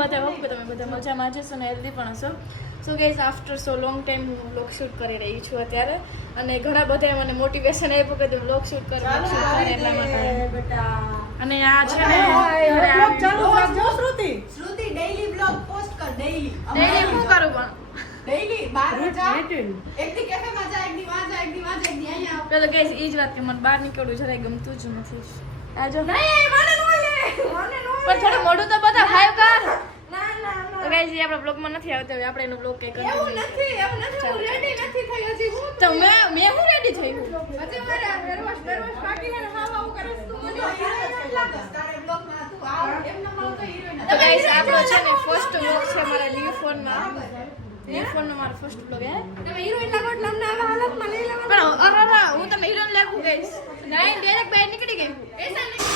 બધા હોપ કે તમે બધા મજામાં જશો ને હેલ્ધી પણ હશો. સો ગાઈઝ આફ્ટર સો લોંગ ટાઈમ હું વ્લોગ શૂટ કરી રહી છું અત્યારે અને ઘણા બધા મને મોટિવેશન આપ્યું કે તું વ્લોગ શૂટ કર એટલા માટે. અને આ છે ને વ્લોગ ચાલુ રાખજો શ્રુતિ ડેઈલી બ્લોગ પોસ્ટ કર ડેઈલી હું કરું પણ ડેઈલી 12 જા એક દી કેફે માં જા એક દી માં જા એક દી અહીંયા પેલો ગાઈઝ ઈ જ વાત કે મને બહાર નીકળવું જરાય ગમતું જ નથી. આજો નહીં મને નો લે પણ થોડું મોઢું તો બતા ફાઈવ કર. તો ગાઈઝ એ આપણા બ્લોગમાં નથી આવતો હવે આપણે એનો બ્લોગ કઈ કરીએ. એવું નથી હું રેડી નથી થઈ હજી હું તો મેં હું રેડી થઈ હું હજી મારે ફેરવાશ બાકી મને હા આવું કરે તું મને હીરોઈન લાગે તારે બ્લોગ માં તું આવ એમ ન મળતો હીરોઈન. તો ગાઈઝ આપણો છે ને ફર્સ્ટ બ્લોગ છે મારા ન્યુ ફોનમાં મારો ફર્સ્ટ બ્લોગ હે. તમે હીરોઈન લાગો એટલે અમને આવા હાલતમાં લઈ લેવા પણ અરે હું તમે હીરોઈન લાગુ ગાઈઝ નહીં ડાયરેક્ટ બહાર નીકળી ગઈ હું એસા નહીં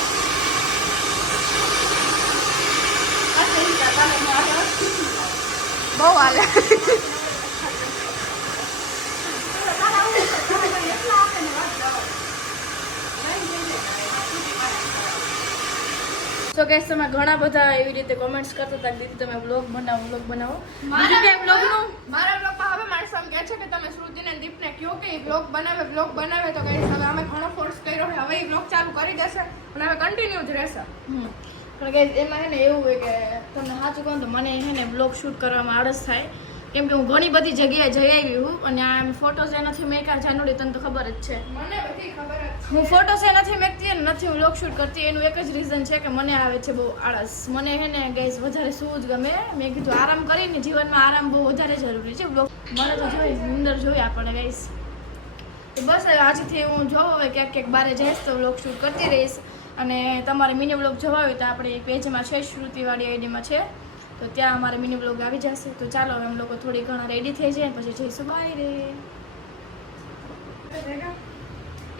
બહુ હાલે. તો ગાઈસ તમે ઘણા બધા એવી રીતે કોમેન્ટ્સ કરતા હતા દીદી તમે વ્લોગ બનાવો બીજું કઈ વ્લોગનું મારા બ્લોગમાં હવે માણસો એમ કહે છે કે તમે શ્રુતિને અને દીપને કહો કે બ્લોગ બનાવે તો ગાઈસ હવે અમે ઘણો ફોર્સ કર્યો છે હવે એ બ્લોગ ચાલુ કરી દેશે અને હવે કન્ટિન્યુ જ રહેશે. પણ ગાઈસ એમાં હે ને એવું હોય કે તમને સાચું કહું તો મને હે ને બ્લોગ શૂટ કરવામાં આળસ થાય કેમ કે હું ઘણી બધી જગ્યાએ જઈ આવી હું અને આ ફોટોસ એનાથી મેકા જાનુડી તને તો ખબર જ છે મને બધી ખબર જ હું ફોટોસ એનાથી મેકતી અને નથી હું વ્લોગ શૂટ કરતી એનું એક જ રીઝન છે કે મને આવે છે બહુ આળસ. મને હે ને ગાઈસ વધારે શું જ ગમે મેં કીધું આરામ કરીને જીવનમાં આરામ બહુ વધારે જરૂરી છે. વ્લોગ મને તો જોઈ સુંદર જોઈ આપણને ગાઈસ તો બસ આજથી હું જોઉં હવે ક્યાંક બહાર જઈશ તો વ્લોગ શૂટ કરતી રહીશ અને તમારે મિની વ્લોગ જોવા હોય તો આપણે એક પેજમાં છે શ્રુતિવાળી આઈડીમાં છે તો ત્યાં અમારે મિની વ્લોગ આવી જશે. તો ચાલો અમે લોકો થોડી ઘણા રેડી થઈ જાય પછી જઈશું બહાર રે.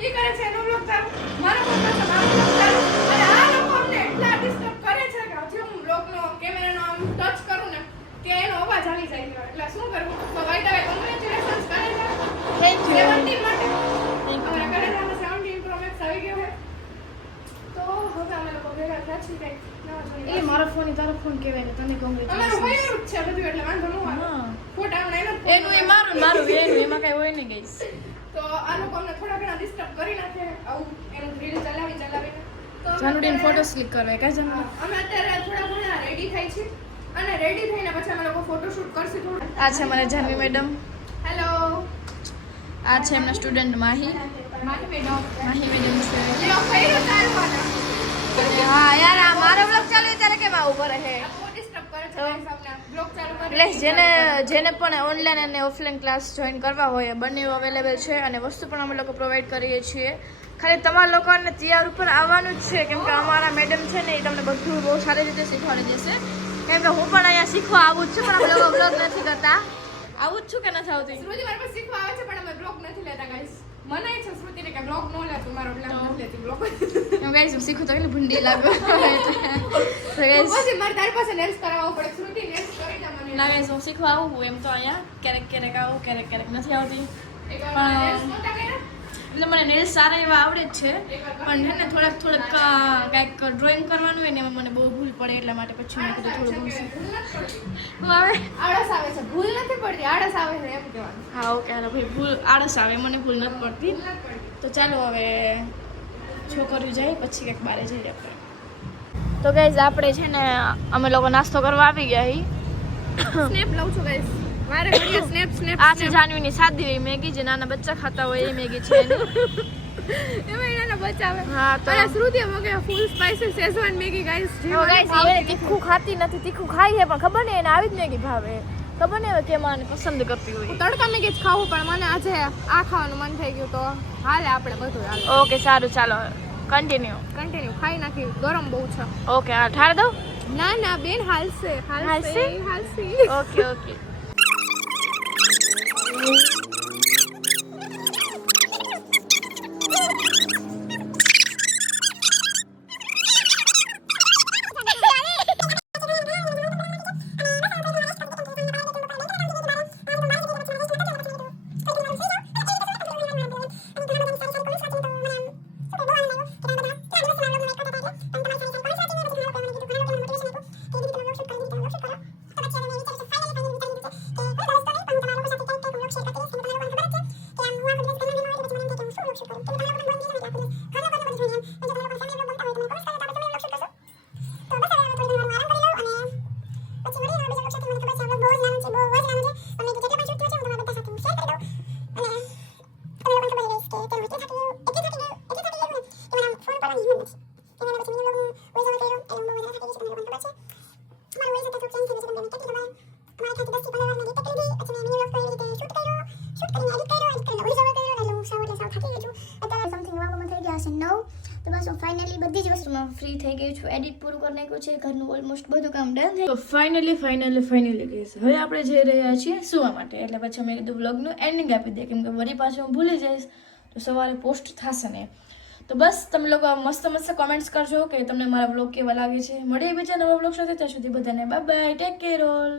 ઈ કરે છે એનો બ્લોગ ચાલુ મારો ફોન છે મારો બ્લોગ ચાલુ અને આ લોકો અમને એટલા ડિસ્ટર્બ કરે છે કે હજી હું બ્લોગનો કેમેરાનો આમ ટચ કરું ને ત્યાં એનો અવાજ આવી જાય છે એટલે શું કરવું તો ભાઈ તમે કોંગ્રેચ્યુલેશન્સ કરે છે થેન્ક યુ 17 માટે અમારા ઘરે અમે 17 પ્રો મેક્સ આવી ગયો છે તો હવે અમે લોકો ભેગા થયા છીએ કંઈક નવા જોઈએ. એ મારો ફોન તારો ફોન કહેવાય ને તને અમારું કોંગ્રેચ્યુલેશન હોય જ છે બધું એટલે વાંધો ન આવે ફોટા એનું એ મારું એનું એમાં કઈ હોય નહીં ગઈશ. તો આ લોકો અમને થોડા ઘણા ડિસ્ટર્બ કરી નાખે આવું એનું રીલ ચલાવીને તો જાનુડીન ફોટોસ ક્લિક કરવા કા જાનુ અમે અત્યારે થોડા ઘણા રેડી થઈ છીએ અને રેડી થઈને પછી અમે લોકો ફોટોશૂટ કરશું થોડું. આ છે મારા જાનવી મેડમ હેલો આ છે એમના સ્ટુડન્ટ માહી મેડમ છે. લ્યો ફેરો ચાલવાના હા યાર આ મારો બ્લોગ ચાલુ ત્યારે કેમ આવું કરે છે બહુ ડિસ્ટર્બ કરે છે ગાઈસ અમને બ્લોગ ચાલુ કરી પ્લીઝ જેને પણ ઓનલાઈન અને ઓફલાઈન ક્લાસ જોઈન કરવા હોય બંને અવેલેબલ છે અને વસ્તુ પણ અમે લોકો પ્રોવાઈડ કરીએ છીએ. ખાલી તમારા લોકોને તૈયાર ઉપર આવવાનું જ છે કેમ કે અમારા મેડમ છે ને એ તમને બધું બહુ સારી રીતે શીખવાડી દેશે કેમ કે હું પણ અહીંયા શીખવા આવું જ છું પણ અમે લોકો બ્લોગ નથી કરતા. આવું જ છું કે નથી આવતી શ્રુતિ મારી પાસે શીખવા આવે છે પણ અમે બ્લોગ નથી લેતા ગાઈસ મનાય છે શ્રુતિને કે બ્લોગ ન લે તું મારો બ્લોગ નથી લેતી બ્લોગ એમ ગાઈસ હું શીખું તો કેટલી ભૂંડી લાગે તો ગાઈસ પછી મારે તારી પાસે નેલ્સ કરાવવા પડે શ્રુતિ નેલ્સ કરી દે મને ના ગાઈસ હું શીખવા આવું એમ તો અહીંયા ક્યારેક આવું ક્યારેક નથી આવતી એકવાર નેલ્સ નહોતા કર્યા એટલે મને નેલ્સ સારા એવા આવડે જ છે પણ છે ને થોડાક કાંઈક ડ્રોઈંગ કરવાનું હોય ને એમાં મને બહુ ભૂલ પડે એટલા માટે પછી મેં કીધું થોડું ભૂલ આવે આળસ આવે છે ભૂલ નથી પડતી આળસ આવે છે એમ કહેવાનું હા ઓકે હાલો ભાઈ ભૂલ આળસ આવે મને ભૂલ નથી પડતી તો ચાલો હવે છોકરીઓ જાય પછી કંઈક બહાર જઈએ આપણે. તો ગાઈઝ આપણે છે ને અમે લોકો નાસ્તો કરવા આવી ગયા હી સ્નેપ લઉં છું ગાઈસ મારે ઘડીએ સ્નેપ આ છે જાનવીની સાદી હોય મેગી જે નાના બચ્ચા ખાતા હોય એ મેગી છે એની. એમાં એના બચાવે હા તો અને શ્રુતિ મગે full spicy schezwan Maggi guys guys એ તીખું ખાતી નથી તીખું ખાઈ છે પણ ખબર નહીં એને આવી જ મેગી ભાવે ખબર નહીં હવે કેમ આને પસંદ કરતી હોય. તડકા મેગી જ ખાવું પણ મને આજે આ ખાવાનું મન થઈ ગયું તો હાલે આપણે બધું હાલે ઓકે સારું ચાલો કન્ટિન્યુ ખાઈ નાખી ગરમ બહુ છે ઓકે હા ઠાર દઉં ના ના બેન હાલશે હાલશે? હાલશે ઓકે રહી છું. એડિટ પૂરું કરી નાખ્યું છે, ઘરનું ઓલમોસ્ટ બધું કામ ડન થઈ. તો ફાઇનલી ગઈશ હવે આપણે જઈ રહ્યા છીએ સુવા માટે. એટલે પછી મેં કીધું વ્લોગનું એન્ડિંગ આપી દે, કેમ કે વળી પાછું હું ભૂલી જઈશ તો સવારે પોસ્ટ થશે ને. તો બસ તમે લોકો મસ્ત કોમેન્ટ્સ કરજો કે તમને મારા વ્લોગ કેવા લાગે છે. મળીએ બીજા નવા વ્લોગ સાથે. ત્યાં સુધી બધાને bye bye, take care all.